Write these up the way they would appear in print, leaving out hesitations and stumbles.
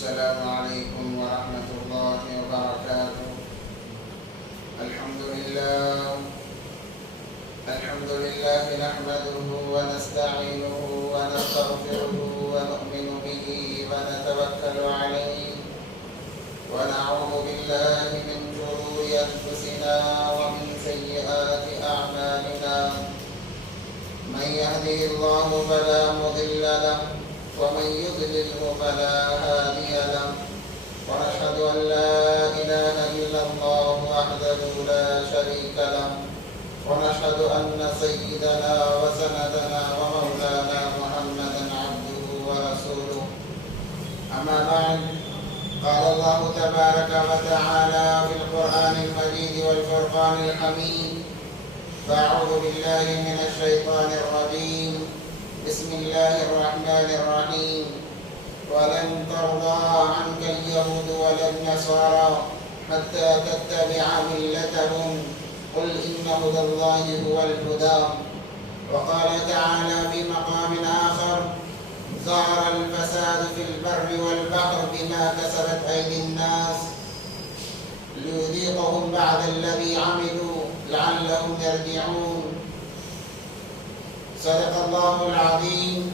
السلام عليكم ورحمة الله وبركاته. الحمد لله نحمده ونستعينه ونستغفره ونؤمن به ونتوكل عليه ونعوذ بالله من شرور أنفسنا ومن سيئات أعمالنا. من يهده الله فلا مضل له ومن يضلله فلا هادي له، ونشهد أن لا إله إلا الله وحده لا شريك له، ونشهد أن سيدنا وسندنا ومولانا محمدا عبده ورسوله. أما بعد، قال الله تبارك وتعالى في القرآن المجيد والفرقان الحميد: فأعوذ بالله من الشيطان الرجيم. بسم الله الرحمن الرحيم. ولن ترضى عنك اليهود ولا النصارى حتى تتبع ملتهم قل إن هدى الله هو الهدى. وقال تعالى في مقام آخر: ظهر الفساد في البر والبحر بما كسبت أيدي الناس ليذيقهم بعد الذي عملوا لعلهم يرجعون. صدق الله العظيم.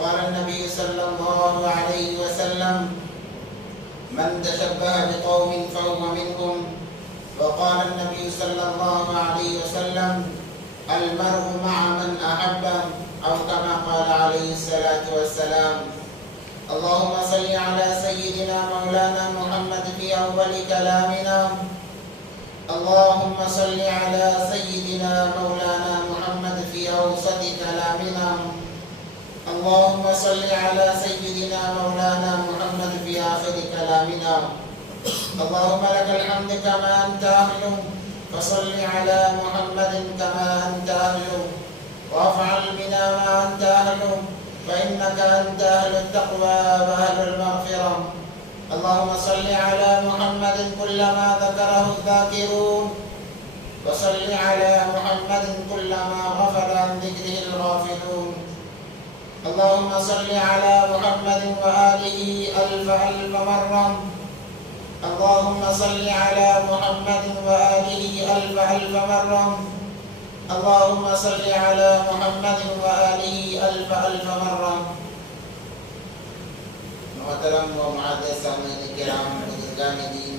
قال النبي صلى الله عليه وسلم: من تشبه بقوم فهو منهم. وقال النبي صلى الله عليه وسلم: المرء مع من أحب، أو كما قال عليه الصلاة والسلام. اللهم صل على سيدنا مولانا محمد في أول كلامنا. اللهم صل على سيدنا مولانا محمد في أوسط كلامنا. اللهم صل على سيدنا مولانا محمد في آخر كلامنا. اللهم لك الحمد كما أنت أهله، فصل على محمد كما أنت أهله، وافعل بنا ما أنت أهله، فإنك أنت أهل التقوى وأهل المغفرة. اللهم صل على محمد كلما ذكره الذاكرون، وصل على محمد كلما غفل عن ذكره الغافلون. اللهم صل على محمد وآله ألف مرة. اللهم صل على محمد وآله ألف مرة. اللهم صل على محمد وآله ألف مرة. محترم و معزز سامعین کرام، بزرگان دین،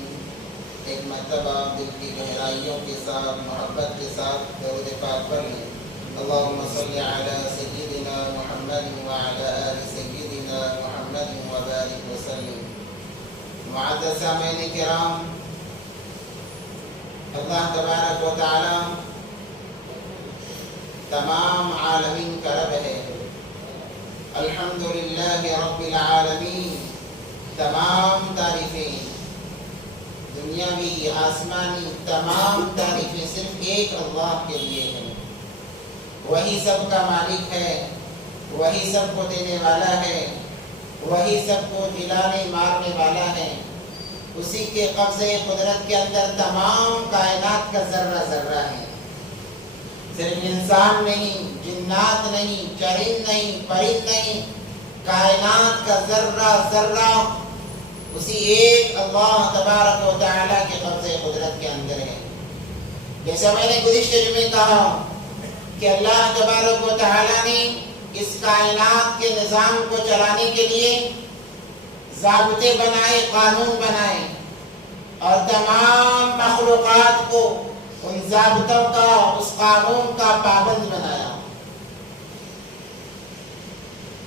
ایک مرتبہ دل کی گہرائیوں کے ساتھ، محبت کے ساتھ درود پاک پڑھ لیں: اللهم صل على سيدنا محمد وعلى آل سيدنا محمد وبارك وسلم. معزز سامعین کرام، اللہ تبارک و تعالی تمام عالمین کا رب ہے. الحمدللہ رب العالمین. تمام تعریفیں، دنیاوی آسمانی تمام تعریفیں صرف ایک اللہ کے لیے ہیں. وہی سب کا مالک ہے، وہی سب کو دینے والا ہے، وہی سب کو دلانے مارنے والا ہے. اسی کے قبضے قدرت کے اندر تمام کائنات کا ذرہ ذرہ ہے. صرف انسان نہیں، جنات نہیں، چرند نہیں، پرند نہیں، کائنات کا ذرہ ذرہ اسی ایک اللہ تبارک و تعالیٰ کے قبضے قدرت کے اندر ہے. جیسا میں نے گزشتہ جمعے کہا کہ اللہ تبارک و تعالیٰ نے اس کائنات کے نظام کو چلانے کے لیے ضابطے بنائے، قانون بنائے، اور تمام مخلوقات کو ان ضابطوں کا، اس قانون کا پابند بنایا.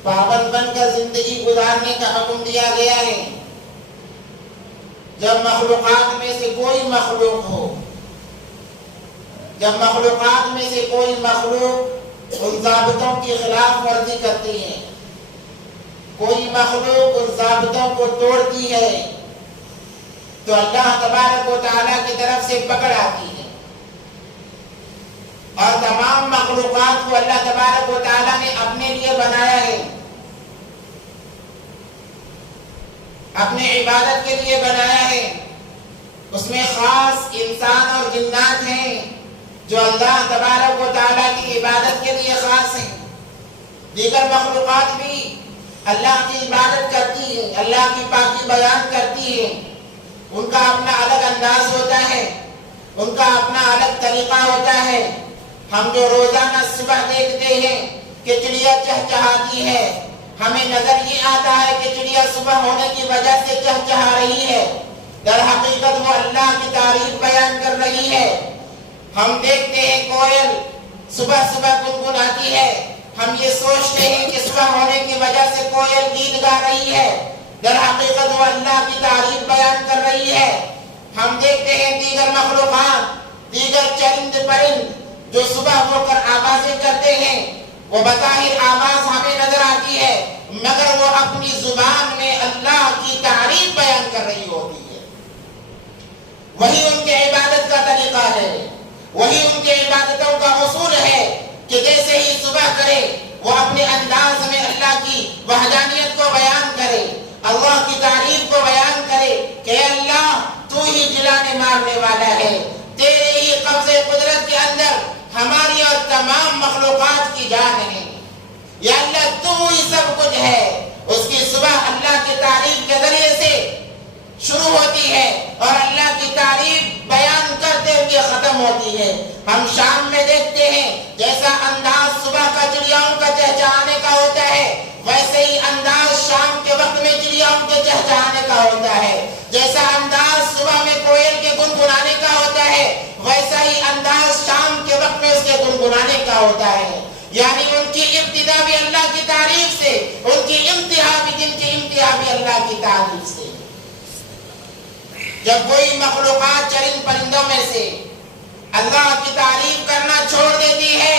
پابند بن کر زندگی گزارنے کا حکم دیا گیا ہے. جب مخلوقات میں سے کوئی مخلوق ہو، جب مخلوقات میں سے کوئی مخلوق ان ضابطوں کی خلاف ورزی کرتی ہے، کوئی مخلوق ان ضابطوں کو توڑتی ہے، تو اللہ تبارک و تعالیٰ کی طرف سے پکڑ آتی ہے. اور تمام مخلوقات کو اللہ تبارک و تعالیٰ نے اپنے لیے بنایا ہے، اپنے عبادت کے لیے بنایا ہے. اس میں خاص انسان اور جنات ہیں جو اللہ تبارک و تعالیٰ کی عبادت کے لیے خاص ہیں. دیگر مخلوقات بھی اللہ کی عبادت کرتی ہے، اللہ کی پاکی بیان کرتی ہیں، ان کا اپنا الگ انداز ہوتا ہے، ان کا اپنا الگ طریقہ ہوتا ہے۔ ہم جو روزانہ صبح دیکھتے ہیں کہ چڑیا چہچہاتی ہے، ہمیں نظر یہ آتا ہے کہ چڑیا صبح ہونے کی وجہ سے چہچہا رہی ہے، در حقیقت وہ اللہ کی تعریف بیان کر رہی ہے۔ ہم دیکھتے ہیں کوئل صبح صبح گنگناتی ہے، ہم یہ سوچتے ہیں کہ صبح ہونے کی وجہ سے کوئل گیت گا رہی ہے، در حقیقت وہ اللہ کی تعریف بیان کر رہی ہے۔ ہم دیکھتے ہیں دیگر مخلوقات، دیگر چرند پرند جو صبح ہو کر آوازیں کرتے ہیں، وہ بظاہر آواز ہمیں نظر آتی ہے مگر وہ اپنی زبان میں اللہ کی تعریف بیان کر رہی ہوتی ہے۔ وہی ان کے عبادت کا طریقہ ہے، وہی ان کے عبادتوں کا اصول ہے کہ جیسے ہی صبح کرے وہ اپنے انداز میں اللہ کی وحدانیت کو بیان کرے، اللہ کی تعریف کو بیان کرے کہ اللہ تو ہی جلانے مارنے والا ہے، تیرے ہی قبضے قدرت کے اندر ہماری اور تمام مخلوقات کی جان ہے، یا اللہ تو ہی سب کچھ ہے۔ اس کی صبح اللہ کی تعریف کے ذریعے سے شروع ہوتی ہے اور اللہ کی تعریف بیان کرتے ہوئے ختم ہوتی ہے۔ ہم شام میں دیکھتے ہیں جیسا انداز صبح کا چڑیاؤں کا چہچہانے کا ہوتا ہے، ویسے ہی انداز شام کے وقت میں چڑیاؤں کے چہچہانے کا ہوتا ہے۔ جیسا انداز صبح میں کوئل کے گنگنانے کا ہوتا ہے، ویسا ہی انداز شام کے وقت میں اس کے گنگنانے کا ہوتا ہے۔ یعنی ان کی ابتدا بھی اللہ کی تعریف سے، ان کی انتہا بھی اللہ کی تعریف سے۔ جب کوئی مخلوقات چرند پرندوں میں سے اللہ کی تعریف کرنا چھوڑ دیتی ہے،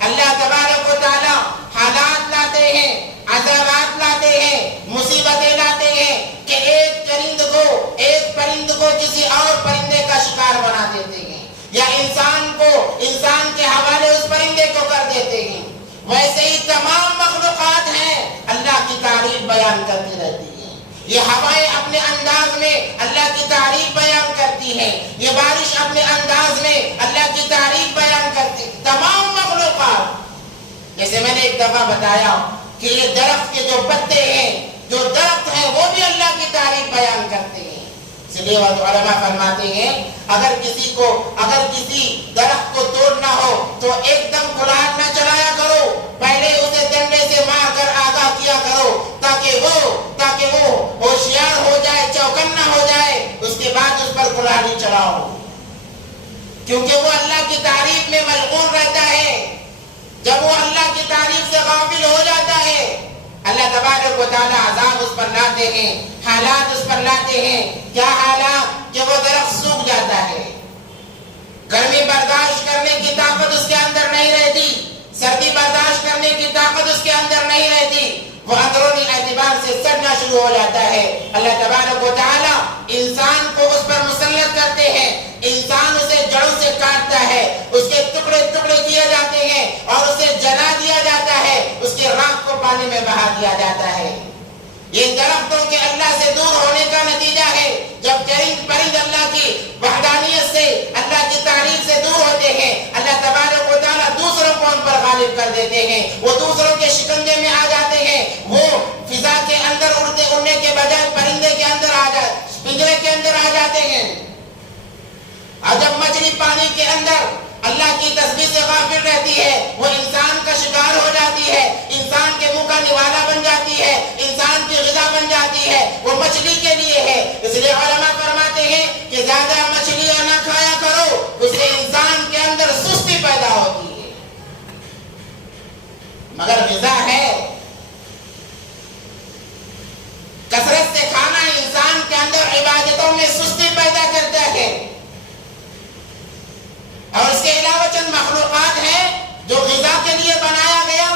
اللہ تبارک و تعالی حالات لاتے ہیں، عذابات لاتے ہیں، مصیبتیں لاتے ہیں کہ ایک پرند کو کسی اور پرندے کا شکار بنا دیتے ہیں، یا انسان کے حوالے اس پرندے کو کر دیتے ہیں۔ ویسے ہی تمام مخلوقات ہیں، اللہ کی تعریف بیان کرتی رہتی ہیں۔ یہ ہوائیں اپنے انداز میں اللہ کی تعریف بیان کرتی ہیں، یہ بارش اپنے انداز میں اللہ کی تعریف بیان کرتی، تمام مخلوقات۔ جیسے میں نے ایک دفعہ بتایا کہ یہ درخت کے جو پتے ہیں، جو درخت ہیں، وہ بھی اللہ کی تعریف بیان کرتے ہیں۔ اس لیے علماء فرماتے ہیں اگر کسی درخت کو توڑنا ہو تو ایک دم کلاہٹ نہ چلایا کرو، پہلے اسے ڈنڈے سے مار کر آگاہ کیا کرو تاکہ وہ ہوشیار ہو جائے، چوکنا ہو جائے، اس کے بعد اس پر کلاہی چلاؤ، کیونکہ وہ اللہ کی تعریف میں مشغول رہتا ہے۔ جب وہ اللہ کی تعریف سے غافل ہو جاتا ہے، اللہ تبارک و تعالی عذاب اس پر لاتے ہیں، حالات اس پر لاتے ہیں۔ کیا حالات؟ کہ وہ درخت سوکھ جاتا ہے، گرمی برداشت کرنے کی طاقت اس کے اندر نہیں رہتی، سردی برداشت کرنے کی طاقت اس کے اندر نہیں رہتی، وہ اندرونی اعتبار سے سڑنا شروع ہو جاتا ہے۔ اللہ تبارک و تعالی انسان کو اس پر مسلط کرتے ہیں، انسان اسے جڑوں سے کاٹتا ہے، اس کے ٹکڑے ٹکڑے کیے جاتے ہیں اور اسے جلا دیا جاتا ہے، اس کے راکھ کو پانی میں بہا دیا جاتا ہے۔ یہ درختوں کے اللہ سے دور ہونے کا نتیجہ ہے۔ جب چرند پرند اللہ کی وحدانیت سے، اللہ کی تعریف سے دور ہوتے ہیں، اللہ تبارک و تعالیٰ دوسروں کو ان پر غالب کر دیتے ہیں، وہ دوسروں کے شکنجے میں آ جاتے ہیں، وہ فضا کے اندر اڑنے کے بجائے پرندے کے اندر پنجرے کے اندر آ جاتے ہیں۔ اور جب مچھلی پانی کے اندر اللہ کی تسبیح سے غافل رہتی ہے، وہ انسان کا شکار ہو جاتی ہے، انسان کے منہ کا نوالا بن جاتی ہے، انسان کی غذا بن جاتی ہے، وہ مچھلی کے لیے ہے۔ اس لیے علماء فرماتے ہیں کہ زیادہ مچھلیاں نہ کھایا کرو، اس سے انسان کے اندر سستی پیدا ہوتی ہے۔ مگر غذا ہے، کثرت سے کھانا انسان کے اندر عبادتوں میں سستی پیدا کرتا ہے۔ اور اس کے علاوہ چند مخلوقات ہیں جو غذا کے لیے بنایا گیا،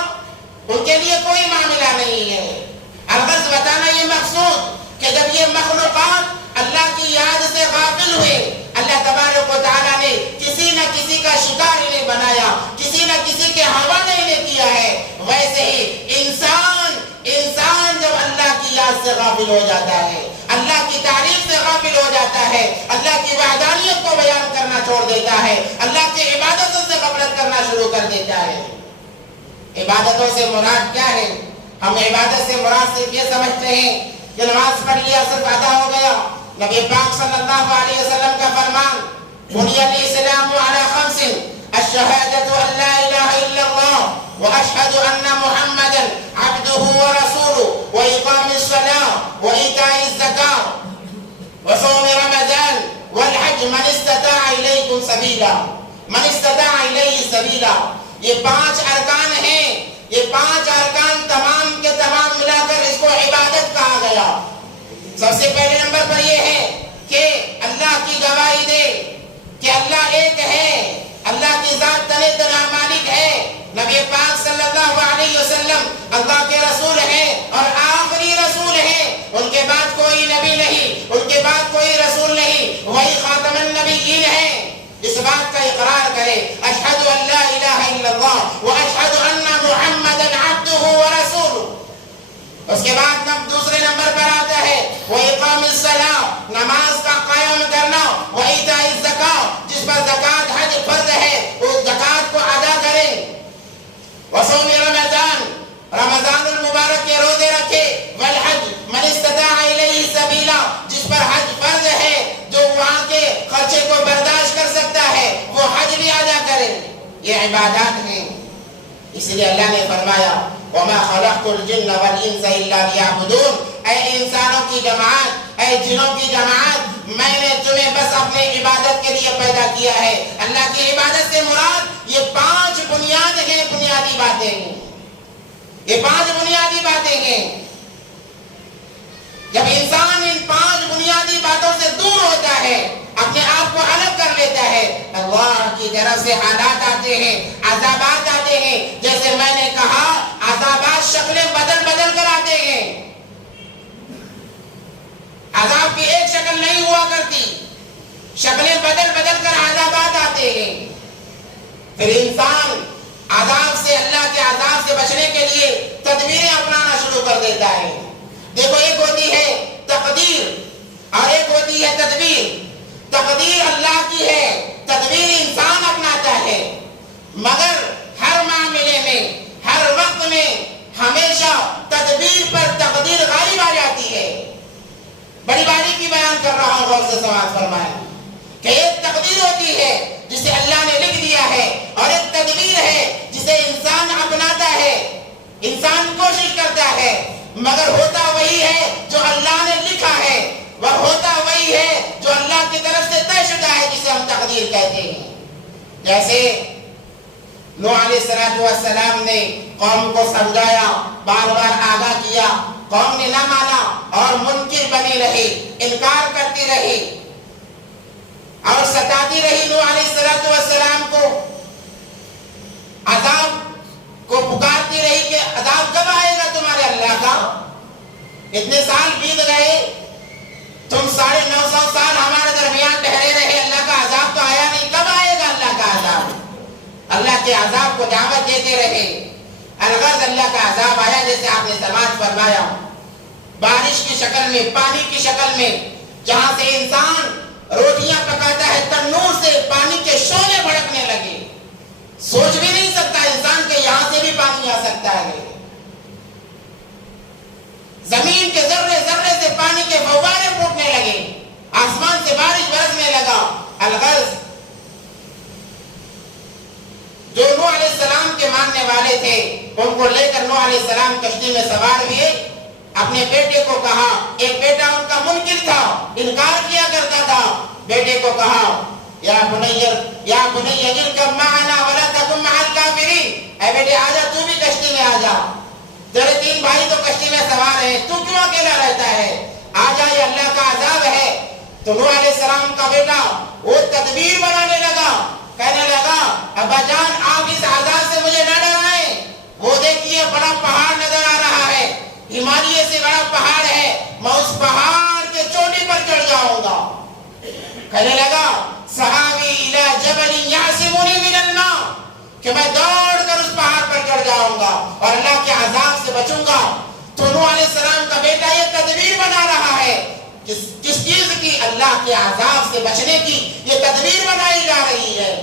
ان کے لیے کوئی معاملہ نہیں ہے۔ الغرض بتانا یہ مقصود کہ جب یہ مخلوقات اللہ کی یاد سے غافل ہوئے، اللہ تبارک و تعالیٰ نے کسی نہ کسی کا شکار انہیں بنایا، کسی نہ کسی کے حوالے انہیں کیا ہے۔ ویسے ہی انسان جب اللہ کی یاد سے غافل ہو جاتا ہے، اللہ کی تعریف سے غافل ہو جاتا ہے، اللہ کی وحدانیت کو بیان کرنا چھوڑ دیتا ہے، اللہ کی عبادتوں سے غفلت کرنا شروع کر دیتا ہے۔ عبادتوں سے مراد کیا ہے؟ ہم عبادت سے مراد صرف یہ سمجھتے ہیں کہ نماز پڑھ لیا صرف ادا ہو گیا. نبی پاک صلی اللہ علیہ وسلم کا فرمان بنی الاسلام علی خمس الشہادۃ ان لا الہ الا اللہ واشہد ان محمدا عبدہ ورسولہ واقام الصلاۃ وایتاء الزکاۃ وصوم رمضان والحج من استطاع الیکم سبیلا. من استطاع الیہ سبیلا. یہ 5 ارکان ہیں. یہ 5 ارکان تمام کے تمام ملا کر اس کو عبادت کہا گیا. سب سے پہلے نمبر پر یہ ہے کہ اللہ کی گواہی دے کہ اللہ ایک ہے. اللہ کی ذات تنہا تنہا مالک ہے. نبی پاک صلی اللہ علیہ وسلم اللہ کے رسول ہیں اور آخری رسول ہیں. ان کے بعد کوئی نبی نہیں, ان کے بعد کوئی رسول نہیں, وہی خاتم النبیین ہیں. اس بات کا اقرار کرے اشہد ان لا الہ الا اللہ واشہد ان محمدا عبدہ ورسولہ. اس کے بعد دوسرے نمبر پر آتا ہے وإقام الصلاۃ, نماز کا قائم کرنا, وإیتاء الزکاۃ, جس پر زکوٰۃ حج فرض ہے اس زکوٰۃ کو ادا کریں, وصوم رمضان, رمضان المبارک کے روزے رکھے, والحج من استطاع الیہ سبیلا, جس پر حج فرض ہے جو وہاں کے خرچے کو برداشت کر سکتا ہے وہ حج بھی ادا کرے. یہ عبادات ہیں. اس لیے اللہ نے فرمایا وَمَا خَلَقْتُ الْجِنَّ وَالْإِنسَ إِلَّا لِيَعْبُدُونَ. اے انسانوں کی جماعت, اے جنوں کی جماعت, میں نے تمہیں بس اپنے عبادت کے لیے پیدا کیا ہے. اللہ کی عبادت سے مراد یہ 5 بنیاد ہیں, بنیادی باتیں ہیں. یہ 5 بنیادی باتیں ہیں. جب انسان ان 5 بنیادی باتوں سے دور ہوتا ہے, اپنے آپ کو الگ کر لیتا ہے, اللہ کی طرف سے حالات آتے ہیں, عذابات آتے ہیں. جیسے میں نے کہا عذابات شکلیں بدل بدل کر آتے ہیں. عذاب کی ایک شکل نہیں ہوا کرتی, شکلیں بدل بدل کر عذابات آتے ہیں. پھر انسان عذاب سے, اللہ کے عذاب سے بچنے کے لیے تدبیریں اپنانا شروع کر دیتا ہے. دیکھو ایک ہوتی ہے تقدیر اور ایک ہوتی ہے تدبیر. تقدیر اللہ کی ہے, تدبیر انسان اپناتا ہے. مگر ہر معاملے میں, ہر وقت میں ہمیشہ تدبیر پر تقدیر غالب آ جاتی ہے. بڑی باریکی بیان کر رہا ہوں, غور سے سماعت فرمائیں کہ ایک تقدیر ہوتی ہے جسے اللہ نے لکھ دیا ہے, اور ایک تدبیر ہے جسے انسان اپناتا ہے. انسان کوشش کرتا ہے مگر ہوتا وہی ہے جو اللہ نے لکھا ہے, وہ ہوتا وہی ہے جو اللہ کی طرف سے طے شدہ ہے, جسے ہم تقدیر کہتے ہیں. جیسے نوح علیہ السلام نے قوم کو سمجھایا, بار بار آگاہ کیا, قوم نے نہ مانا اور منکر بنی رہی, انکار کرتی رہی اور ستاتی رہی نوح علیہ السلام کو, عذاب کو پکارتی رہی کہ عذاب کب آئے گا تمہارے اللہ کا. اتنے سال بیت گئے, تم 950 سال ہمارے درمیان ٹھہرے رہے, اللہ کا عذاب تو آیا نہیں, کب آئے گا اللہ کا عذاب. اللہ کے عذاب کو دعوت دیتے رہے. الغرض اللہ کا عذاب آیا, جیسے آپ نے سماعت فرمایا, بارش کی شکل میں, پانی کی شکل میں. جہاں سے انسان روٹیاں پکاتا ہے, تنور سے پانی کے شعلے بھڑکنے لگے. سوچ بھی نہیں سکتا انسان کہ یہاں سے بھی پانی آ سکتا ہے. زمین کے ذرے ذرے سے پانی کے فوارے پھوٹنے لگے, آسمان سے بارش برسنے لگا. الغرض جو نوح علیہ السلام کے ماننے والے تھے, ان کو لے کر نوح علیہ السلام کشتی میں سوار ہوئے. اپنے بیٹے کو کہا, ایک بیٹا ان کا منکر تھا, انکار کیا کرتا تھا. بیٹے کو کہا یا بنی ارکب معنا ولا تکن مع الکافرین, اے بیٹے آجا, تو بھی کشتی میں آجا. تیرے 3 بھائی تو کشتی میں سوار ہیں, تو کیوں اکیلا رہتا ہے؟ آجا, یہ اللہ کا عذاب ہے. تو نوح علیہ السلام کا بیٹا وہ تدبیر بنانے لگا, کہنے لگا ابا جان آپ اس عذاب سے مجھے نہ ڈرائیں. وہ دیکھیے بڑا پہاڑ نظر آ رہا ہے, ہمالیہ سے بڑا پہاڑ ہے, میں اس پہاڑ کے چوٹی پر چڑھ جاؤں گا. کہنے لگا سآوی الی جبل یعصمنی من الماء, کہ میں دوڑ کر اس پہاڑ پر چڑھ جاؤں گا اور اللہ کے عذاب سے بچوں گا. تو نوح علیہ السلام کا بیٹا یہ تدبیر بنا رہا ہے, کس چیز کی؟ اللہ کے عذاب سے بچنے کی یہ تدبیر بنائی جا رہی ہے.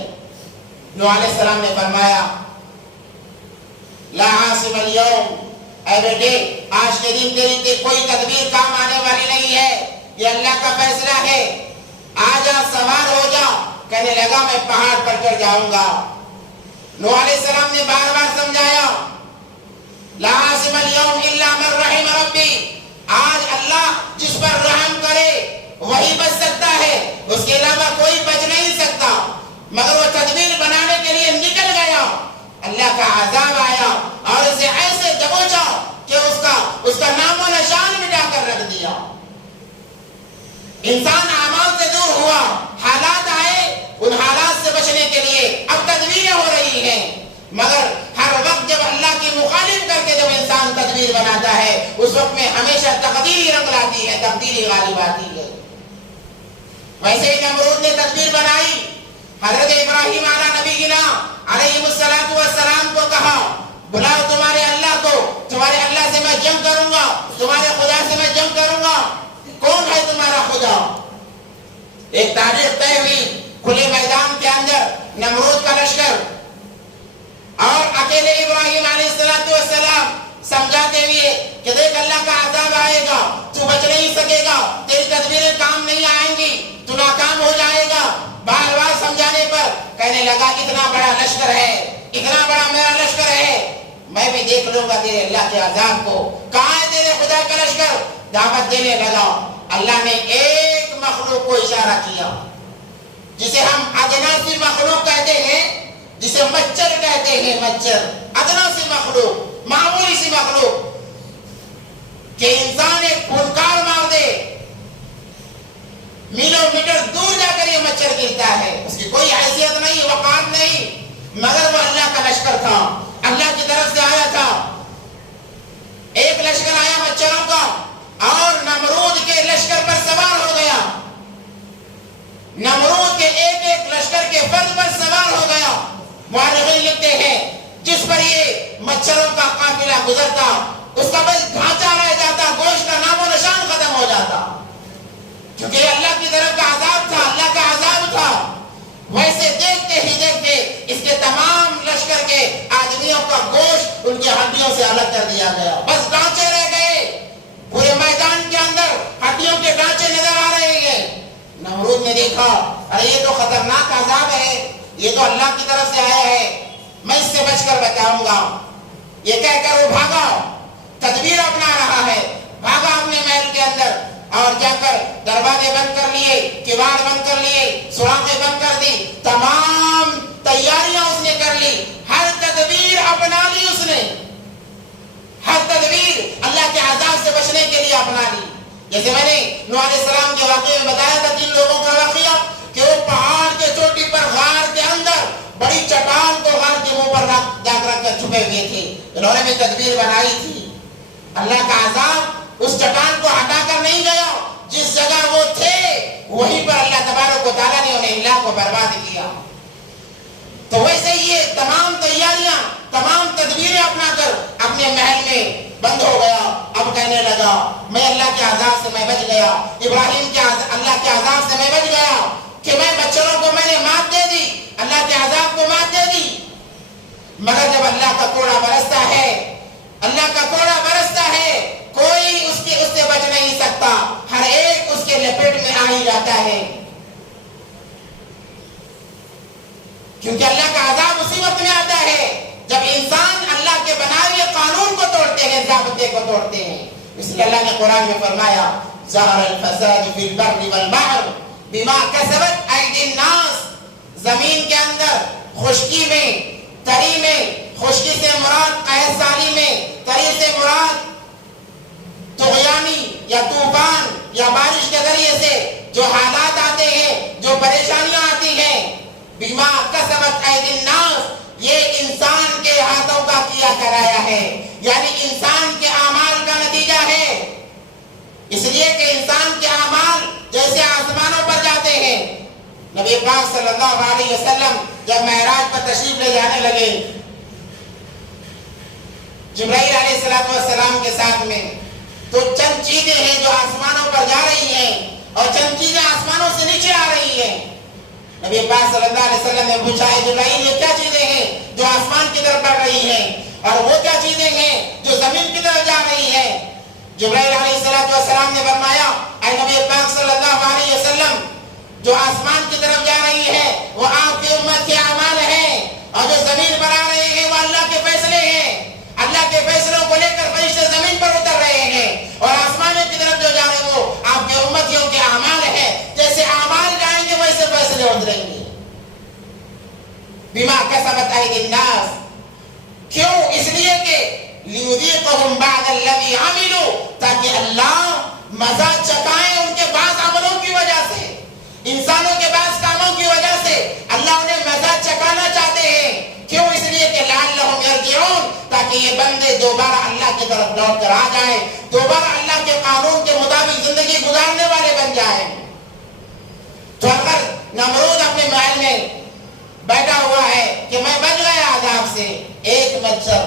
نوح علیہ السلام نے فرمایا لا عاصم اليوم اے بیٹے آج کے دن تیری کوئی تدبیر کام آنے والی نہیں ہے، یہ اللہ کا فیصلہ ہے، آجا سوار ہو جا۔ کہنے لگا میں پہاڑ پر چڑھ جاؤں گا۔ نوح علیہ السلام نے بار بار سمجھایا، لا عاصم اليوم الا من رحم ربی، آج اللہ جس پر رحم کرے وہی بچ سکتا ہے، اس کے علاوہ کوئی بچ نہیں سکتا۔ مگر وہ تدبیر بنانے کے لیے نکل گیا، اللہ کا عذاب آیا اور اسے ایسے دبوچا کہ اس کا نام و نشان مٹا کر رکھ دیا۔ انسان اعمال سے دور ہوا، حالات آئے، ان حالات سے بچنے کے لیے اب تدبیریں ہو رہی ہیں، مگر ہر وقت جب اللہ کی مخالف کر کے جب انسان تدبیر بناتا ہے اس وقت میں ہمیشہ تقدیری رنگ لاتی ہے، تقدیری غالب آتی ہے۔ ویسے ہی نمرود نے تدبیر بنائی، حضرت ابراہیم علیہ نبینا علیہ السلام کو کہا بلاؤ تمہارے اللہ کو، تمہارے اللہ سے میں جنگ کروں گا، تمہارے خدا سے میں جنگ کروں گا۔ کون ہے تمہارا خدا؟ ایک تاریخ طے ہوئی، کھلے میدان کے اندر نمرود کا لشکر اور اکیلے ابراہیم علیہ السلام سمجھاتے ہوئے کہ دیکھ اللہ کا عذاب آئے گا، تو بچ نہیں سکے گا، تیری تدبیریں کام نہیں آئیں گی، تو ناکام ہو جائے گا۔ بار بار سمجھانے پر کہنے لگا اتنا بڑا لشکر ہے، اتنا بڑا میرا لشکر ہے، میں بھی دیکھ لوں گا تیرے اللہ کے عذاب کو۔ کہاں ہے تیرے خدا کا لشکر؟ دعوت دینے لگا۔ اللہ نے ایک مخلوق کو اشارہ کیا جسے ہم ادنا سی مخلوق کہتے ہیں، جسے مچھر کہتے ہیں، مچھر، ادنا سی مخلوق، معمولی سی مخلوق، کہ انسان ایک پھنکار مار دے میلوں میٹر دور جا کر یہ مچھر گرتا ہے، اس کی کوئی حیثیت نہیں، وقار نہیں، مگر وہ اللہ کا لشکر تھا، اللہ کی طرف سے آیا تھا۔ ایک لشکر آیا مچھروں کا اور نمرود کے لشکر پر سوار ہو گیا، نمرود کے ایک ایک لشکر کے فرد پر سوار ہو گیا۔ مورخین لکھتے ہیں جس پر یہ مچھروں کا قافلہ گزرتا اس کا بس ڈھانچہ رہ جاتا، گوشت کا نام و نشان ختم ہو جاتا، کیونکہ اللہ کی طرف کا عذاب تھا، اللہ کا عذاب تھا۔ ویسے دیکھتے ہی دیکھتے اس کے تمام لشکر کے آدمیوں کا گوشت ان کی ہڈیوں سے الگ کر دیا گیا، بس ڈھانچے رہ گئے، پورے میدان کے اندر ہڈیوں کے ڈھانچے نظر آ رہے ہیں۔ نمرود نے دیکھا ارے یہ تو خطرناک عذاب ہے، یہ تو اللہ کی طرف سے آیا ہے، میں اس سے بچ کر بچاؤں گا۔ یہ کہہ کر وہ بھاگا، تدبیر اپنا رہا ہے، بھاگا اپنے محل کے اندر اور جا کر دروازے بند کر لیے، کواڑ بند کر لیے، سوراخیں بند کر دی، تمام تیاریاں اس نے کر لی، ہر تدبیر اپنا لی، اس نے ہر تدبیر اللہ کے عذاب سے بچنے کے لیے اپنا لی۔ جیسے میں نے نوح علیہ السلام کے واقعے میں بتایا تھا، 3 لوگوں کا واقعہ کہ وہ پہاڑ کے چوٹی پر غار کے اندر بڑی چٹان کو غار کے منہ پر رکھ کر چھپے ہوئے تھے، انہوں نے بھی تدبیر بنائی تھی۔ اللہ کا عذاب اس چٹان کو ہٹا کر نہیں گیا، جس جگہ وہ تھے وہیں پر اللہ تبارک و تعالیٰ نے انہیں اللہ کو برباد کیا۔ تو ویسے یہ تمام تیاریاں، تمام تدبیریں اپنا کر اپنے محل میں بند ہو گیا۔ اب کہنے لگا میں اللہ کے عذاب سے میں بچ گیا، ابراہیم کے اللہ کے عذاب سے میں بچ گیا کہ میں مچھروں کو میں نے مات دے دی، اللہ کے عذاب کو مات دے دی۔ مگر جب اللہ کا کوڑا برستا ہے، اللہ کا کوڑا برستا ہے، کوئی اس سے بچ نہیں سکتا، ہر ایک اس کے لپیٹ میں آ ہی جاتا ہے، کیونکہ اللہ کا عذاب اسی وقت میں آتا ہے جب انسان اللہ کے بنائے ہوئے قانون کو توڑتے ہیں، ضابطے کو توڑتے ہیں۔ اس لیے اللہ نے قرآن میں فرمایا ظہر الفساد فی البر والبحر بما کسبت ایدی الناس، زمین کے اندر خشکی میں، تری میں، خشکی سے مراد قحط سالی میں، تری سے مراد طغیانی یا طوفان یا بارش کے ذریعے سے جو حالات آتے ہیں، جو پریشانیاں آتی ہیں، بما کسبت ایدی الناس، یہ انسان کے ہاتھوں کا کیا کرایا ہے، یعنی انسان کے اعمال کا نتیجہ ہے۔ اس لیے کہ انسان کے اعمال جیسے آسمانوں پر جاتے ہیں، نبی پاک صلی اللہ علیہ وسلم جب معراج پر تشریف لے جانے لگے جبرائیل علیہ السلام کے ساتھ میں، تو چند چیزیں ہیں جو آسمانوں پر جا رہی ہیں اور چند چیزیں آسمانوں سے نیچے آ رہی ہیں۔ نبی پاک صلی اللہ علیہ وسلم نے پوچھا ہے جبرائیل یہ کیا چیزیں ہیں جو آسمان کی طرف بڑھ رہی ہیں؟ اور وہ کیا چیزیں ہیں جو زمین کی طرف جا رہی ہے؟ جبرائیل علیہ السلام نے فرمایا اے نبی پاک صلی اللہ علیہ وسلم، جو آسمان کی طرف جا رہی ہے وہ آپ کی امت کے اعمال ہیں، اور جو زمین پر آ رہے ہیں وہ اللہ کے فیصلے ہیں۔ اللہ کے فیصلوں کو لے کر فرشتے زمین پر اتر رہے ہیں، اور آسمانوں کی طرف جو جا رہے ہیں وہ آپ کے امتیوں کے اعمال ہیں۔ جیسے اعمال جائیں گے ویسے فیصلے اتریں گے۔ بما کسبت ایدی الناس، کیوں؟ اس لیے کہ لیذیقہم بعد الذی عملوا، تاکہ اللہ مزہ چکھائیں ان کے بعض عملوں کی وجہ سے، انسانوں کے بعض کاموں کی وجہ سے اللہ انہیں مزہ چکھانا چاہتے ہیں۔ کیوں؟ اس لیے کہ لعلہم یرجعون، تاکہ یہ بندے دوبارہ اللہ کی طرف لوٹ کر آ جائیں، دوبارہ اللہ کے قانون کے مطابق زندگی گزارنے والے بن جائیں۔ تو اگر نمرود اپنے محل میں بیٹھا ہوا ہے کہ میں بچ گیا عذاب سے، ایک مچھر،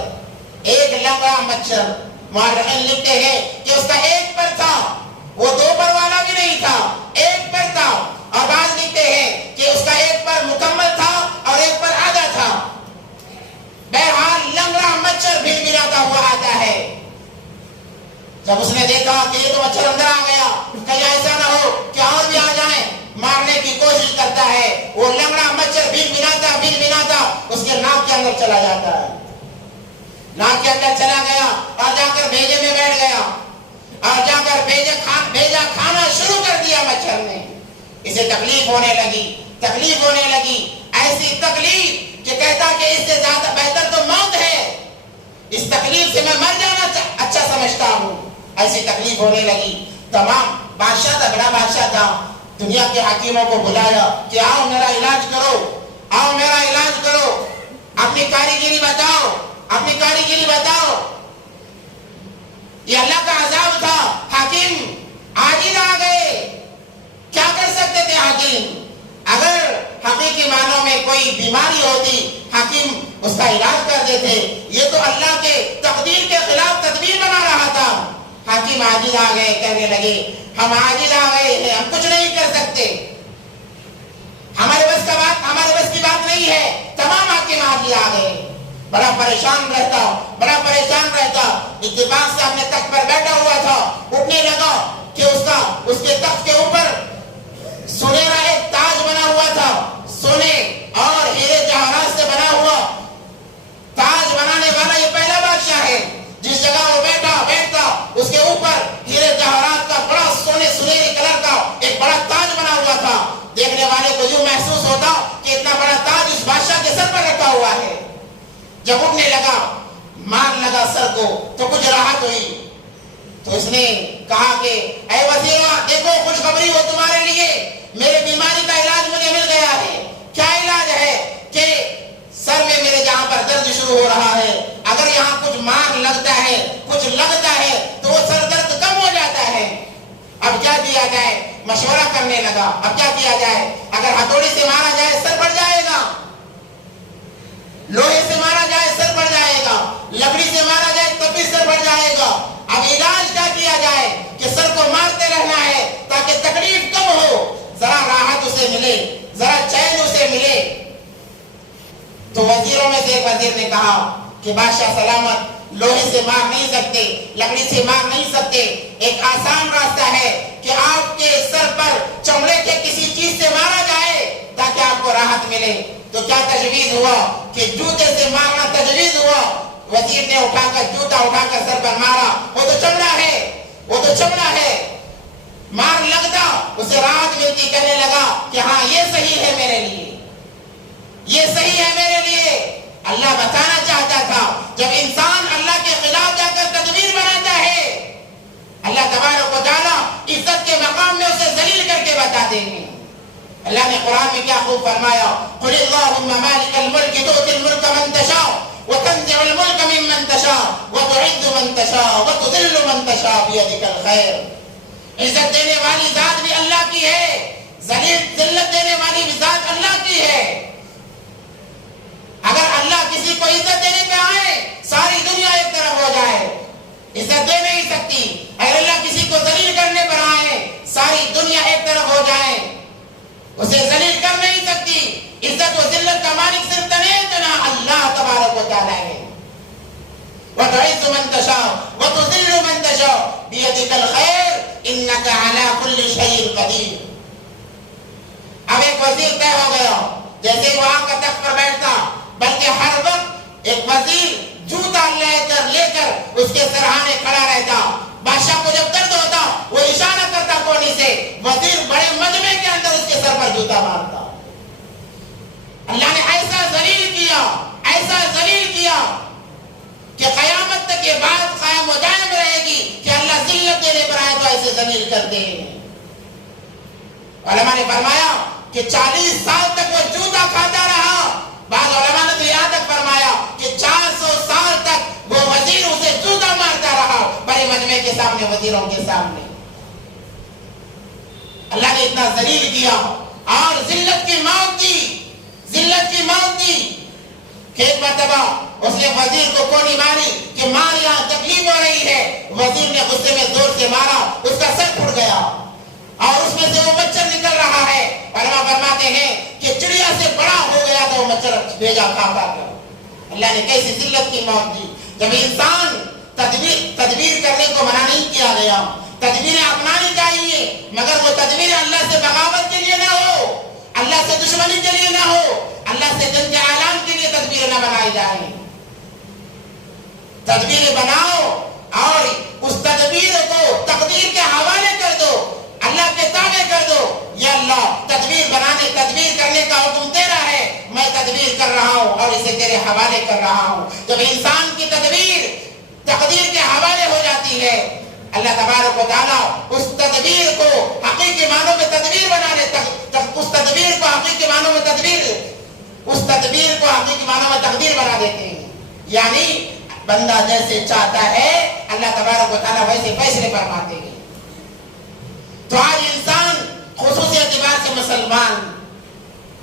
ایک لنگڑا مچھر، مورخین لکھتے ہیں کہ اس کا ایک پر تھا، وہ دو پر والا بھی نہیں تھا، ایک پر تھا، اور بعض لکھتے ہیں کہ اس کا ایک پر مکمل تھا اور ایک پر آدھا تھا۔ بہرحال لنگڑا مچھر بھی ملاتا ہوا آتا ہے۔ جب اس نے دیکھا کہ یہ تو مچھر اندر آ گیا، کہیں ایسا نہ ہو کہ اور بھی آ جائیں، مارنے کی کوشش کرتا ہے، وہ لنگڑا مچھر بھی ملاتا اس کے ناک کے اندر چلا جاتا ہے، ناک کے اندر چلا گیا اور جا کر بھیجے میں بیٹھ گیا، اور جا کر بھیجا کھانا شروع کر دیا مچھر نے۔ اسے تکلیف ہونے لگی، ایسی تکلیف کہ کہتا کہ اس سے زیادہ بہتر تو موت ہے، اس تکلیف سے میں مر جانا اچھا سمجھتا ہوں۔ ایسی تکلیف ہونے لگی۔ تمام بادشاہ تھا، بڑا بادشاہ تھا، دنیا کے حکیموں کو بلایا کہ آؤ میرا علاج کرو، اپنی کاریگری بتاؤ۔ یہ اللہ کا عذاب تھا، حکیم عاجز آ گئے۔ کیا کر سکتے تھے حکیم؟ اگر حقیقی معنوں میں کوئی بیماری ہوتی حکیم اس کا علاج کر دیتے، یہ تو اللہ کے تقدیر کے خلاف تدبیر بنا رہا تھا۔ حکیم عاجز آ گئے، کہنے لگے ہم عاجز آ گئے ہیں، ہم کچھ نہیں کر سکتے، ہمارے بس کی بات نہیں ہے۔ تمام حکیم عاجز آ گئے، بڑا پریشان رہتا، اتفاق سے اپنے تخت پر بیٹھا ہوا تھا، اٹھنے لگا کہ اس کے تخت کے اوپر سنہرا ایک تاج بنا ہوا تھا، سونے اور ہیرے جواہرات سے بنا ہوا تاج بنانے والا یہ پہلا بادشاہ ہے۔ جس جگہ وہ بیٹھا اس کے اوپر ہیرے جواہرات کا بڑا سنہری کلر کا ایک بڑا تاج بنا ہوا تھا۔ دیکھنے والے کو یوں محسوس ہوتا کہ اتنا بڑا تاج اس بادشاہ کے سر پر رکھا ہوا ہے۔ جب اٹھنے لگا، مار لگا سر کو تو کچھ راحت ہوئی، تو اس نے کہا کہ اے وزیر، دیکھو خوشخبری ہو تمہارے لیے، میرے بیماری کا علاج مجھے مل گیا ہے۔ کیا علاج ہے؟ کہ سر میں میرے جہاں پر درد شروع ہو رہا ہے، اگر یہاں کچھ مار لگتا ہے تو وہ سر درد کم ہو جاتا ہے۔ اب کیا کیا جائے؟ مشورہ کرنے لگا، اب کیا کیا جائے؟ اگر ہتھوڑی سے مارا جائے سر بڑھ جائے گا، لوہے سے مارا جائے سر بڑھ جائے گا، لکڑی سے مارا جائے تب بھی سر بڑھ جائے گا۔ اب علاج کیا کیا جائے؟ کہ سر کو مارتے رہنا ہے تاکہ تکلیف کم ہو، ذرا راحت اسے ملے، ذرا چین اسے ملے۔ تو وزیروں میں سے ایک وزیر نے کہا کہ بادشاہ سلامت، لوہے سے مار نہیں سکتے، لکڑی سے مار نہیں سکتے، ایک آسان راستہ ہے کہ آپ کے سر پر چمڑے کے کسی چیز سے مارا جائے تاکہ آپ کو راحت ملے۔ تو کیا تجویز ہوا کہ جوتے سے مارنا تجویز ہوا۔ وزیر نے جوتا اٹھا کر سر پر مارا، وہ تو چمڑا ہے، مار لگتا اسے راحت ملتی، کہنے لگا کہ ہاں یہ صحیح ہے میرے لیے۔ اللہ بتانا چاہتا تھا جب انسان اللہ کے خلاف جا کر تدبیر بناتا ہے، اللہ تبارک و تعالی عزت کے مقام میں اسے ذلیل کر کے بتا دیں گے۔ اللہ نے قرآن میں کیا خوب فرمایا، قل اللہم مالک الملک تؤتی الملک من تشاء وتنزع الملک ممن تشاء وتعز من تشاء وتذل من تشاء بیدک الخیر۔ عزت دینے والی ذات بھی اللہ کی ہے، ذلت دینے والی بھی ذات اللہ کی ہے۔ اگر اللہ کسی کو عزت دینے پہ آئے ساری دنیا ایک طرف ہو جائے، عزت دے نہیں سکتی۔ اگر اللہ کسی کو ذلیل کرنے پر آئے ساری دنیا ایک طرف ہو جائے، اسے ذلیل کر نہیں سکتی۔ عزت و ذلت کا مالک صرف تنہا اللہ تبارک و تعالی ہے۔ وتعز من تشاء وتذل من تشاء بيدك الخير انك على كل شيء قدیر. اب ایک وزیر طے ہو گیا، جیسے وہاں کا تخت پر بیٹھتا، بلکہ ہر وقت ایک وزیر جوتا لے کر اس کے سرہانے کھڑا رہتا. بادشاہ کو جب درد ہوتا وہ اشارہ کرتا کونی سے، وزیر بڑے مجمع کے اندر اس کے سر پر جوتا مارتا. اللہ نے ایسا ذلیل کیا کہ قیامت تک یہ بات قائم و دائم رہے گی کہ اللہ ذلت دینے پر آئے تو ایسے ذلیل کرتے ہیں. علماء نے فرمایا کہ 40 سال تک وہ جوتا کھاتا رہا. بعض علماء نے تو یہاں تک فرمایا کہ 400 سال تک وہ وزیر اسے جوتا مارتا رہا بڑے مجمع کے سامنے، وزیروں کے سامنے. اللہ نے اتنا ذلیل کیا اور ذلت کی موت دی کہ ایک مرتبہ اس نے وزیر کو کونی ماری کہ ماں یہاں تکلیف ہو رہی ہے. وزیر نے غصے میں زور سے مارا، اس کا سر پھٹ گیا اور اس میں سے وہ مچھر نکل رہا ہے. علماء فرماتے ہیں کہ چڑیا سے بڑا ہو گیا تو وہ مچھر بھیجا کھا کر. اللہ نے کیسی ذلت کی موت دی. جب انسان تدبیر کرنے کو منع نہیں کیا گیا، تدبیریں اپنانی چاہیے، مگر وہ تدبیریں اللہ سے بغاوت کے لیے نہ ہو، اللہ سے دشمنی کے لیے نہ ہو، اللہ سے جنگ کے اعلان کے لیے تدبیریں نہ بنائی جائیں. تدبیریں بناؤ اور اس تدبیر کو تقدیر کے حوالے کر دو، اللہ کے تابع کر دو. یا اللہ تدبیر کرنے کا حکم تیرا ہے، میں تدبیر کر رہا ہوں اور اسے تیرے حوالے کر رہا ہوں. جب انسان کی تدبیر تقدیر کے حوالے ہو جاتی ہے، اللہ تبارک و تعالیٰ اس تدبیر کو حقیقی معنوں میں تدبیر بنا لیتا، اس تدبیر کو حقیقی معنوں میں تقدیر بنا دیتے ہیں. یعنی بندہ جیسے چاہتا ہے اللہ تبارک و تعالیٰ ویسے فیصلے فرماتے ہیں. تو آج انسان خصوصی اعتبار سے مسلمان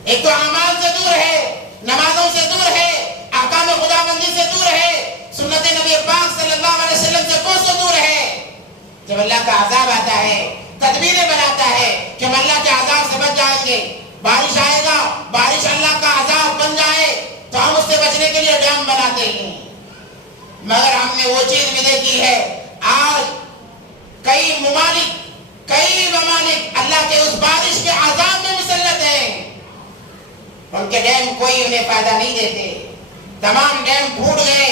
ایک تو اعمال سے دور ہے، نمازوں سے دور ہے، احکام خداوندی سے دور ہے، سنت نبی پاک صلی اللہ علیہ وسلم سے کوسوں دور ہے. جب اللہ کا عذاب آتا ہے تدبیریں بناتا ہے کہ ہم اللہ کے عذاب سے بچ جائیں گے. بارش آئے گا، بارش اللہ کا عذاب بن جائے تو ہم اس سے بچنے کے لیے ڈیم بناتے ہیں. مگر ہم نے وہ چیز بھی دیکھی ہے، آج کئی ممالک اللہ کے اس بارش کے عذاب میں مسلط ہیں. ان کے ڈیم کوئی انہیں فائدہ نہیں دیتے. تمام ڈیم پھوٹ گئے،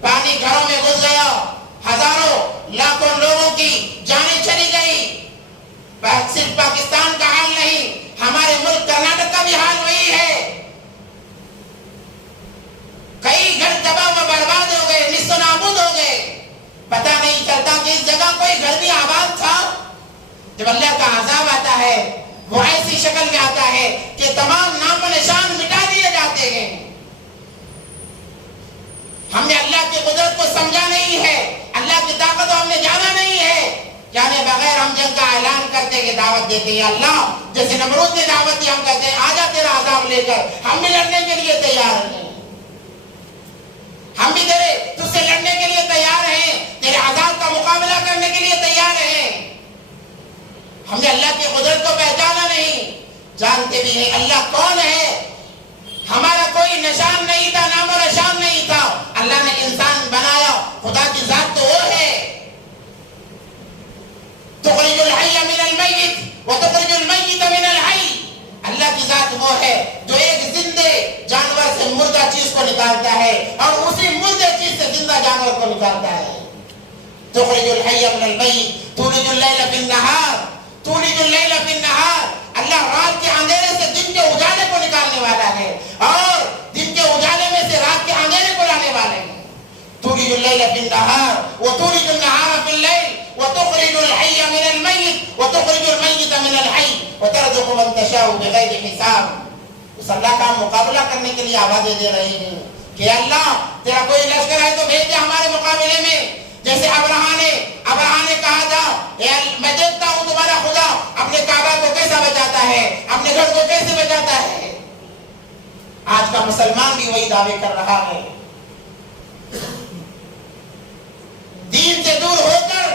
پانی گھروں میں گھس گیا، ہزاروں لاکھوں لوگوں کی جانیں چلی گئی. صرف پاکستان کا حال نہیں، ہمارے ملک کرناٹک کا بھی حال وہی ہے. کئی گھر تباہ و برباد ہو گئے، نیست و نابود ہو گئے. پتہ نہیں چلتا کہ اس جگہ کوئی گھر بھی آباد تھا. جب اللہ کا عذاب آتا ہے وہ ایسی شکل میں آتا ہے کہ تمام نام و نشان مٹا دیے جاتے ہیں. ہم نے اللہ کی قدرت کو سمجھا نہیں ہے، اللہ کی طاقت کو ہم نے جانا نہیں ہے. جانے بغیر ہم جنگ کا اعلان کرتے کہ دعوت دیتے ہیں. اللہ جیسے نمرود نے دعوت دی، ہم کہتے ہیں آجا تیرا عذاب لے کر، ہم بھی لڑنے کے لیے تیار ہیں. ہم بھی تجھ سے لڑنے کے لیے تیار ہیں، تیرے عذاب کا مقابلہ کرنے کے لیے تیار ہیں. ہم نے اللہ کی قدرت کو پہچانا نہیں، جانتے بھی ہیں اللہ کون ہے. ہمارا کوئی نشان نہیں تھا، نام و نشان نہیں تھا. اللہ نے انسان بنایا، خدا کی ذات تو وہ ہے. تخرج الحی من المیت وتخرج المیت من الحی. اللہ کی ذات وہ ہے جو ایک زندے جانور سے مردہ چیز کو نکالتا ہے اور اسی مردے چیز سے زندہ جانور کو نکالتا ہے. تخرج الحی من المیت تولج اللیل فی النہار تولج اللیل فی النہار. اللہ رات کے اندھیرے سے دن کے اجالے کو نکالنے والا ہے اور دن کے اجالے میں سے رات کے اندھیرے کو لانے والے ہیں. تولج اللیل فی النہار وتولج النہار فی اللیل وتخرج الحی من المیت وتخرج المیت من الحی وترزق من تشاء بغیر حساب. اس اللہ کا مقابلہ کرنے کے لیے آوازیں دے رہے ہیں کہ اللہ تیرا کوئی لشکر ہے تو بھیج دے ہمارے مقابلے میں. جیسے ابراہیم نے کہا تھا میں دیکھتا ہوں تمہارا خدا اپنے کعبہ کو کیسا بچاتا ہے، اپنے گھر کو کیسے بچاتا ہے. آج کا مسلمان بھی وہی دعوے کر رہا ہے. دین سے دور ہو کر،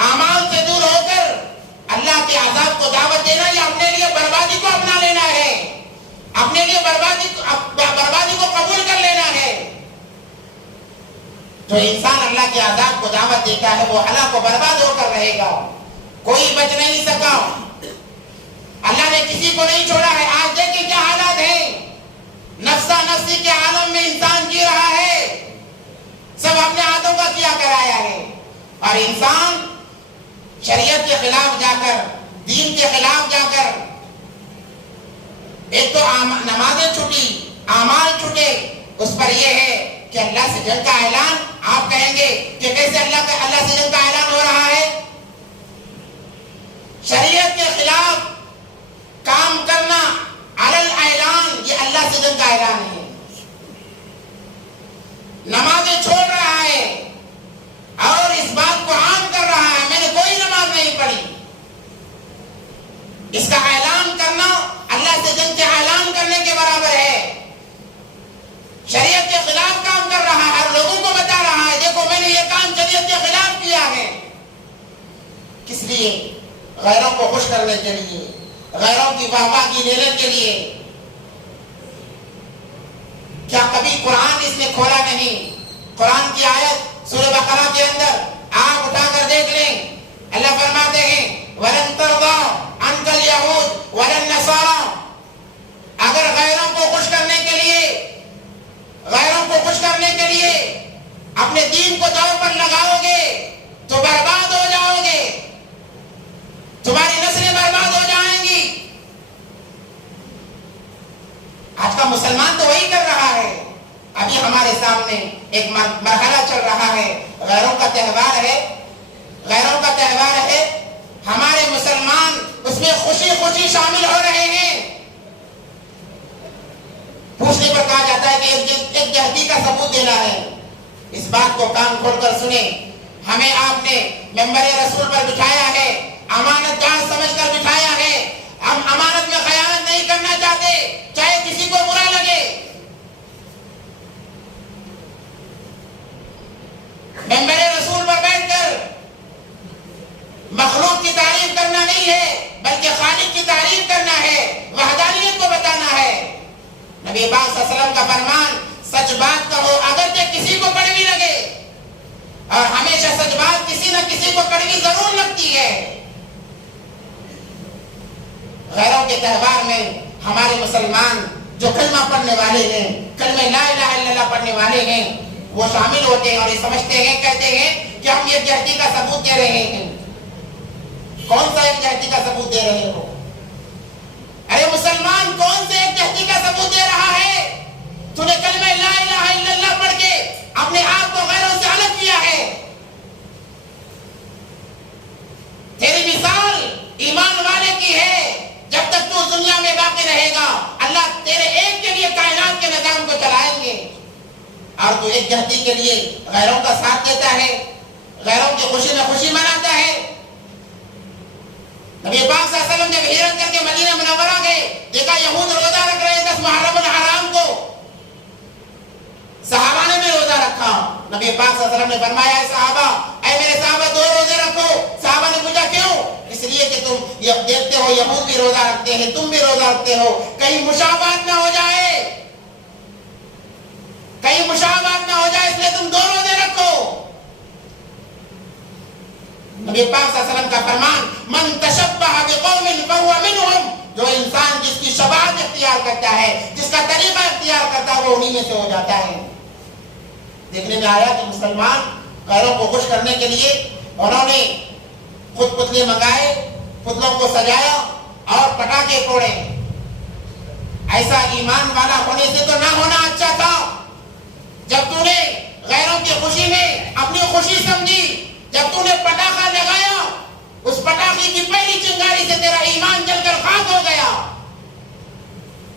اعمال سے دور ہو کر اللہ کے عذاب کو دعوت دینا یا اپنے لیے بربادی کو اپنا لینا ہے، اپنے لیے بربادی کو قبول کر لینا ہے. جو انسان اللہ کے عذاب کو دعوت دیتا ہے وہ ہلاک و برباد ہو کر رہے گا، کوئی بچ نہیں سکا۔ اللہ نے کسی کو نہیں چھوڑا ہے۔ آج دیکھیں کیا حالات ہیں، نفسا نفسی کے عالم میں انسان جی رہا ہے، سب اپنے ہاتھوں کا کیا کرایا ہے، اور انسان شریعت کے خلاف جا کر، دین کے خلاف جا کر، ایک تو نمازیں چھوٹی، اعمال چھوٹے، اس پر یہ ہے کہ اللہ سے جنگ کا اعلان۔ آپ کہیں گے کہ کیسے اللہ سے جنگ کا اعلان ہو رہا ہے؟ شریعت کے خلاف کام کرنا علل اعلان، یہ اللہ سے جنگ کا اعلان ہے۔ نمازیں چھوڑ رہا ہے اور اس بات کو عام کر رہا ہے میں نے کوئی نماز نہیں پڑھی، اس کا اعلان کرنا اللہ سے جنگ کے اعلان کرنے کے برابر ہے۔ شریعت کے خلاف کام کر رہا ہے اور لوگوں کو بتا رہا ہے دیکھو میں نے یہ کام شریعت کے خلاف کیا ہے۔ کس لیے؟ غیروں کو خوش کرنے کے لیے، غیروں کی واہواہی لینے کے لیے۔ کیا کبھی قرآن اس نے کھولا نہیں؟ قرآن کی آیت سورہ بقرہ کے اندر آپ اٹھا کر دیکھ لیں، اللہ فرماتے ہیں وَلَن تَرْضَىٰ عَنْكَ الْيَهُودُ وَلَا النَّصَارَىٰ، اگر غیروں کو خوش کرنے کے لیے، غیروں کو خوش کرنے کے لیے اپنے دین کو داؤ پر لگاؤ گے تو برباد ہو جاؤ گے، تمہاری نسلیں برباد ہو جائیں گی۔ آج کا مسلمان تو وہی کر رہا ہے۔ ابھی ہمارے سامنے ایک مرحلہ چل رہا ہے، غیروں کا تہوار ہے، غیروں کا تہوار ہے، ہمارے مسلمان اس میں خوشی خوشی شامل ہو رہے ہیں۔ پوچھنے پر کہا جاتا ہے کہ ایک جہتی کا ثبوت دینا ہے۔ اس بات کو کان کھول کر سنیں، ہمیں آپ نے ممبر رسول پر بٹھایا ہے، امانت دار سمجھ کر بٹھایا ہے، ہم امانت میں خیانت نہیں کرنا چاہتے چاہے کسی کو برا لگے۔ ممبر رسول پر بیٹھ کر مخلوق کی تعریف کرنا نہیں ہے بلکہ خالق کی تعریف کرنا ہے، وحدانیت کو بتانا ہے۔ نبی پاک صلی اللہ علیہ وسلم کا فرمان سچ بات کہو اگرچہ کسی کو کڑوی لگے، اور ہمیشہ سچ بات کسی نہ کسی کو کڑوی ضرور لگتی ہے۔ غیروں کے تہوار میں ہمارے مسلمان جو کلمہ پڑھنے والے ہیں، کلمہ لا الہ الا اللہ پڑھنے والے ہیں، وہ شامل ہوتے ہیں اور یہ سمجھتے ہیں، کہتے ہیں کہ ہم ایک جہتی کا ثبوت دے رہے ہیں۔ کون سا ایک جہتی کا ثبوت دے رہے ہو؟ ارے مسلمان کون سے ایک جہتی کا ثبوت دے رہا ہے؟ تو نے کلمہ لا الہ الا اللہ پڑھ کے اپنے آپ کو غیروں سے الگ کیا ہے۔ تیری مثال ایمان والے کی ہے، جب تک تو دنیا میں باقی رہے گا اللہ تیرے ایک کے لیے کائنات کے نظام کو چلائیں گے، اور تو ایک جہتی کے لیے غیروں کا ساتھ دیتا ہے، غیروں کی خوشی میں خوشی مناتا ہے۔ نبی پاک صلی اللہ علیہ وسلم جب ہجرت کر کے مدینہ منورہ گئے، دیکھا یہود روزہ رکھ رہے 10 محرم الحرام کو، صحابہ نے بھی روزہ رکھا۔ نبی پاک صلی اللہ علیہ وسلم نے فرمایا اے صحابہ، اے میرے صحابہ 2 روزے رکھو۔ صحابہ نے پوچھا کیوں؟ اس لیے کہ تم دیکھتے ہو یہود بھی روزہ رکھتے ہیں، تم بھی روزہ رکھتے ہو، کہیں مشابہت نہ ہو جائے، کہیں مشابہت نہ ہو جائے، اس لیے تم 2 روزے رکھو۔ نبی پاک صلی اللہ علیہ وسلم کا فرمان من تشبہ بقوم فہو منہم، جو انسان جس کی شباہت اختیار کرتا ہے، جس کا طریقہ اختیار کرتا ہے، وہ انہی میں سے ہو جاتا ہے۔ دیکھنے میں آیا کہ مسلمان غیروں کو خوش کرنے کے لیے انہوں نے خود پتلے منگائے، پتلوں کو سجایا اور پٹاخے پھوڑے۔ ایسا ایمان والا ہونے سے تو نہ ہونا اچھا تھا۔ جب تو نے غیروں کی خوشی میں اپنی خوشی سمجھی، جب تو نے پٹاخہ لگایا، اس پٹاخے کی پہلی چنگاری سے تیرا ایمان جل کر خاک ہو گیا۔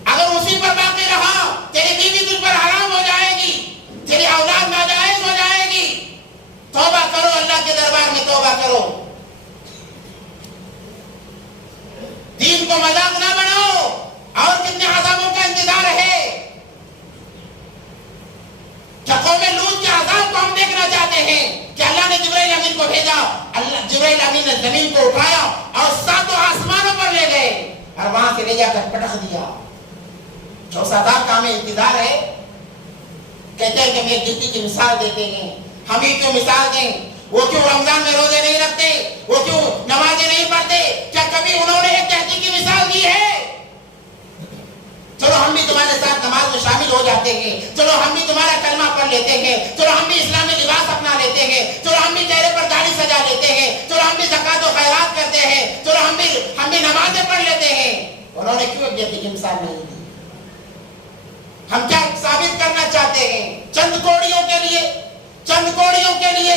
اگر اسی پر باقی رہا، تیری بیوی تجھ پر حرام ہو جائے گی، تیری اولاد ناجائز ہو جائے گی۔ توبہ کرو، اللہ کے دربار میں توبہ کرو، دین کو مذاق نہ بناؤ۔ اور کتنے عذابوں کا انتظار ہے؟ کیا قوم لوط کے عذاب کو ہم دیکھنا چاہتے ہیں کہ اللہ نے جبرائیل امین کو بھیجا، جبرائیل امین نے زمین کو اٹھایا اور 7 آسمانوں پر لے گئے اور وہاں سے لے جا کر پٹخ دیا۔ جو عذاب کا ہمیں انتظار ہے، کہتے ہیں کہ ہم ایک جہتی کی مثال دیتے ہیں، ہم ہی کیوں مثال دیں؟ وہ کیوں رمضان میں روزے نہیں رکھتے؟ وہ کیوں نمازیں نہیں پڑھتے؟ کیا کبھی انہوں نے ایک تحقیقی مثال دی ہے؟ چلو ہم بھی تمہارے ساتھ نماز میں شامل ہو جاتے ہیں، چلو ہم بھی تمہارا کلمہ پڑھ لیتے ہیں، چلو ہم بھی اسلامی لباس اپنا لیتے ہیں، چلو ہم بھی چہرے پر داڑھی سجا لیتے ہیں، چلو ہم بھی زکوٰۃ و خیرات کرتے ہیں، چلو ہم بھی نمازیں پڑھ لیتے ہیں۔ انہوں نے کیوں ایک جیسی کی مثال نہیں دی؟ ہم کیا ثابت کرنا چاہتے ہیں؟ چند کوڑیوں کے لیے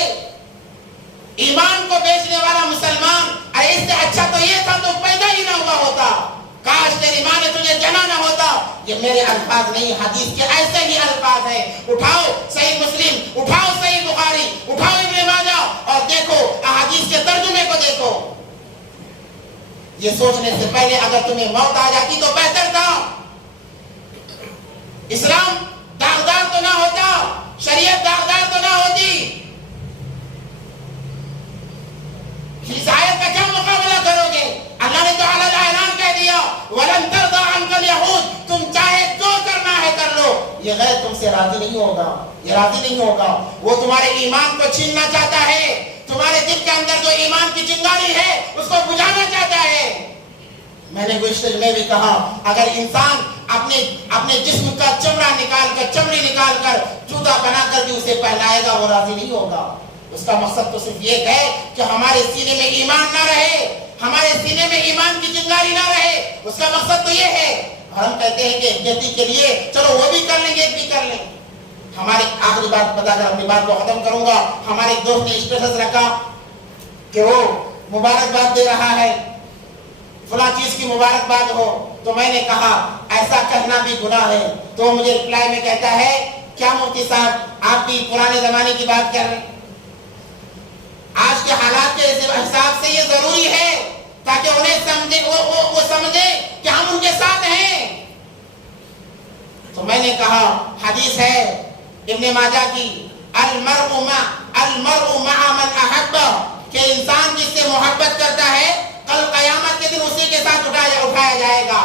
ایمان کو بیچنے والا مسلمان، ارے اس سے اچھا تو یہ تھا تو پیدا ہی نہ ہوا ہوتا، کاش تیری ماں نے تجھے جنا نہ ہوتا۔ یہ میرے الفاظ نہیں، حدیث کے ایسے ہی الفاظ ہیں۔ اٹھاؤ صحیح مسلم، اٹھاؤ صحیح بخاری، اٹھاؤ ابن ماجہ اور دیکھو احادیث کے ترجمے کو دیکھو۔ یہ سوچنے سے پہلے اگر تمہیں موت آ جاتی تو بہتر تھا۔ اسلام داغدار تو نہ ہوتا، شریعت داغدار تو نہ ہوتی۔ اس آیت کا کیا مقابلہ کرو گے؟ اللہ نے تو اعلان اعلان کہہ دیا وَلَن تَرْضَىٰ عَنْكَ الْيَهُودُ، تم چاہے جو کرنا ہے کر لو، یہ غیر تم سے راضی نہیں ہوگا، یہ راضی نہیں ہوگا۔ وہ تمہارے ایمان کو چھیننا چاہتا ہے، تمہارے دل کے اندر جو ایمان کی چنگاری ہے اس کو بجھانا چاہتا ہے۔ میں نے گزشتہ میں بھی کہا اگر انسان اپنے جسم کا چمڑی نکال کر جوتا بنا کر بھی اسے پہنائے گا وہ راضی نہیں ہوگا۔ اس کا مقصد تو صرف یہ ہے کہ ہمارے سینے میں ایمان نہ رہے، ہمارے سینے میں ایمان کی چنگاری نہ رہے، اس کا مقصد تو یہ ہے۔ اور ہم کہتے ہیں کہ جتی کے لیے چلو وہ بھی کر لیں گے، ایک بھی کر لیں۔ ہماری آخری بات بتا کر اپنی بات کو ختم کروں گا۔ ہمارے ایک دوست نے اسٹیٹس رکھا کہ وہ مبارکباد دے رہا ہے، فلاں چیز کی مبارکباد ہو، تو میں نے کہا ایسا کہنا بھی گناہ ہے۔ تو مجھے رپلائی میں کہتا ہے کیا مفتی صاحب آپ بھی پرانے زمانے کی بات کر رہے ہیں؟ آج کے حالات کے حساب سے یہ ضروری ہے تاکہ انہیں وہ سمجھے کہ ہم ان کے ساتھ ہیں۔ تو میں نے کہا حدیث ہے ابن ماجہ کی، المرء مع من احب، کہ انسان جس سے محبت کرتا ہے کل قیامت کے دن اسی کے ساتھ اٹھایا جائے گا۔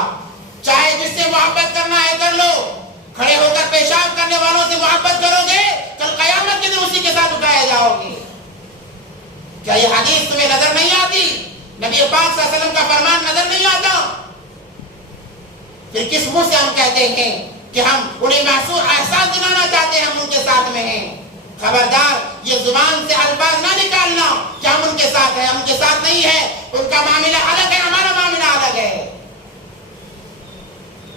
چاہے جس سے محبت کرنا ہے کر لو، کھڑے ہو کر پیشاب کرنے والوں سے محبت کرو گے کل قیامت کے دن اسی کے ساتھ اٹھایا جاؤ گے۔ کیا یہ حدیث تمہیں نظر نہیں آتی؟ نبی پاک صلی اللہ علیہ وسلم کا فرمان نظر نہیں آتا؟ پھر کس منہ سے ہم کہتے ہیں کہ ہم انہیں محسوس احساس دلانا چاہتے ہیں ہم ان کے ساتھ میں ہیں؟ خبردار یہ زبان سے الفاظ نہ نکالنا کہ ہم ان کے ساتھ ہیں، ہم ان کے ساتھ نہیں ہیں۔ ان کا معاملہ الگ ہے، ہمارا معاملہ الگ ہے۔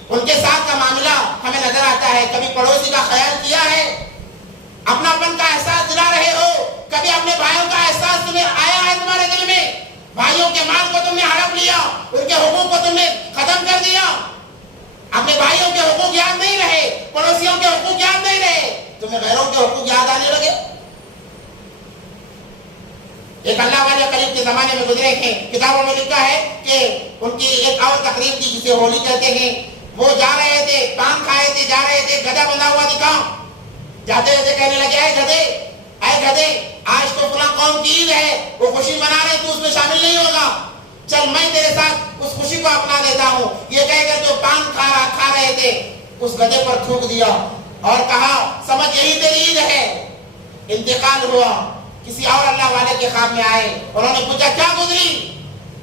ان کے ساتھ کا معاملہ ہمیں نظر آتا ہے۔ کبھی پڑوسی کا خیال کیا ہے؟ اپنا پن کا احساس دلا رہے ہو؟ کبھی اپنے بھائیوں کا احساس تمہیں آیا ہے تمہارے دل میں؟ بھائیوں کے مال کو تم نے ہڑپ لیا، ان کے حقوق کو تم نے ختم کر دیا، اپنے بھائیوں کے حقوق یاد نہیں رہے، پڑوسیوں کے حقوق یاد نہیں رہے، تمہیں غیروں کے حقوق یاد آنے لگے۔ ایک اللہ والے قریب کے زمانے میں گزرے ہیں، کتابوں میں لکھا ہے کہ ان کی ایک اور تقریب تھی جسے ہولی کہتے ہیں۔ وہ جا رہے تھے، پان کھائے تھے، جا رہے تھے، گدھا بندھا ہوا دکھا، جاتے جاتے کہنے لگے اے گدھے آج تو فلاں قوم کی عید ہے، وہ خوشی منا رہے تو اس میں شامل نہیں ہوگا، چل میں تیرے ساتھ اس خوشی کو اپنا لیتا ہوں۔ یہ کہہ کر جو پان کھا رہے تھے اس گدھے پر تھوک دیا اور کہا سمجھ یہی تیری عید ہے۔ انتقال ہوا، کسی اور اللہ والے کے خواب میں آئے، انہوں نے پوچھا کیا گزری؟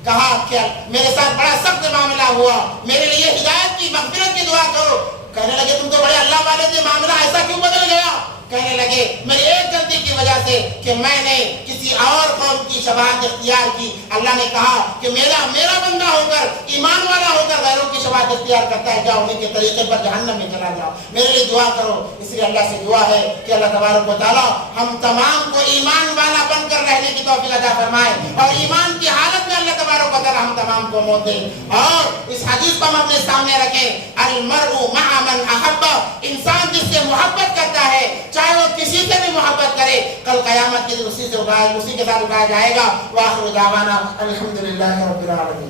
کہا کہ میرے ساتھ بڑا سخت معاملہ ہوا، میرے لیے ہدایت کی مغفرت کی دعا کرو۔ کہنے لگے تم تو بڑے اللہ والے تھے، معاملہ ایسا کیوں بدل گیا؟ کہنے لگے میری ایک غلطی کی وجہ سے کہ میں نے کسی اور قوم کی شفاعت اختیار کی۔ اللہ نے کہا کہ میرا بندہ ہو کر، ایمان والا ہو کر غیروں کی شفاعت اختیار کرتا ہے، جاؤ انہیں کے طریقے پر جہنم میں چلا جاؤ، میرے لیے دعا کرو۔ اس لیے اللہ سے دعا ہے کہ اللہ تبارک و تعالیٰ ہم تمام کو ایمان والا بن کر رہنے کی توفیق عطا فرمائے، اور ایمان کی حالت میں اللہ تبارک و تعالیٰ ہم تمام کو موت دے۔ اور اس حدیث کو ہم اپنے سامنے رکھیں، المرء مع من احب، انسان جس سے محبت کرتا ہے چاہے وہ کسی سے بھی محبت کرے کل قیامت کے دن اسی کے ساتھ اٹھایا جائے گا۔ وآخر دعوانا الحمدللہ رب العالمین۔